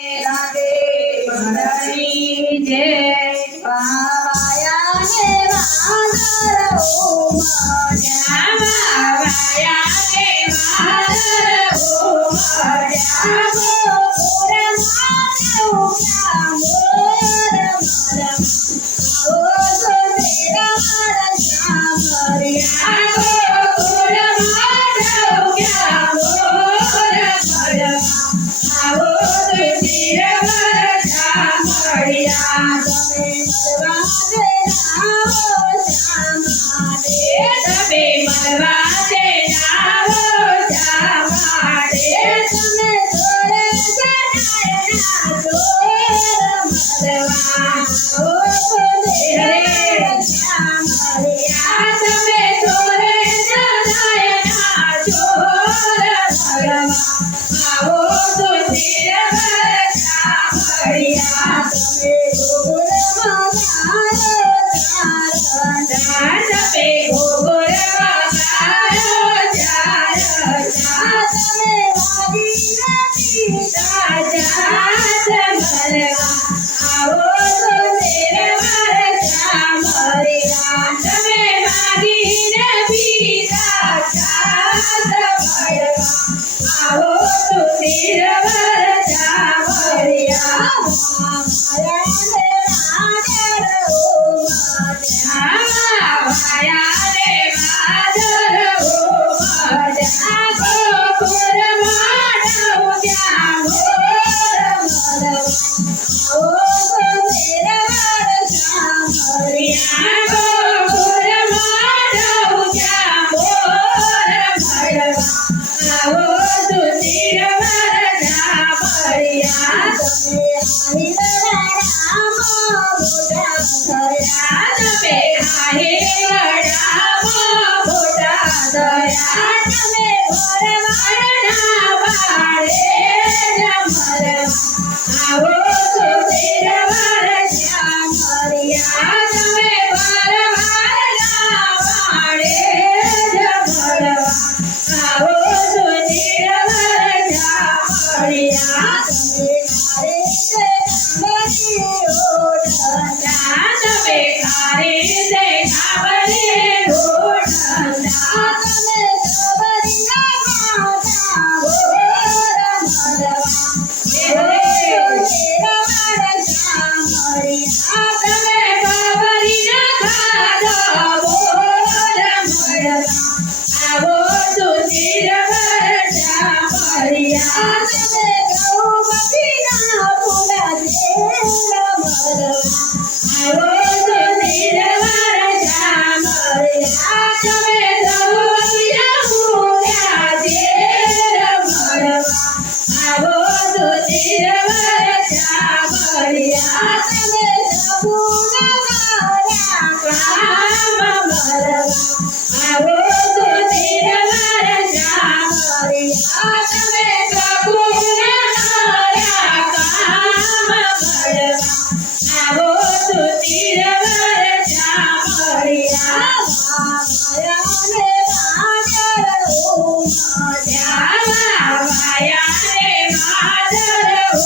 રાધે મંડળી જય પાવાયા ને વાદર ઓ મજા પાવાયા ને વાદર ઓ મજા ગોપુર માધવ ક્યાં મોર મરમ આવો તો તેરા મારા સામરિયા ગોપુર માધવ ક્યાં મોર મરમ આવો તો તેરા મારા સામરિયા તમે મરવા દેના હો જામાડે તમે થોડે સનાયના ચોર મરવા હો તેરે જામરિયા તમે થોડે સનાયના ચોર મરવા આવો તો તેરે જામરિયા તમે તમે ગોગોર મારો ચાર તમે વાદી નથી જાત મરવા આવો તો તેરે મારા જામરિયા તમે વાદી નથી જાત મરવા આવો તો તેરે મારા જામરિયા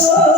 Oh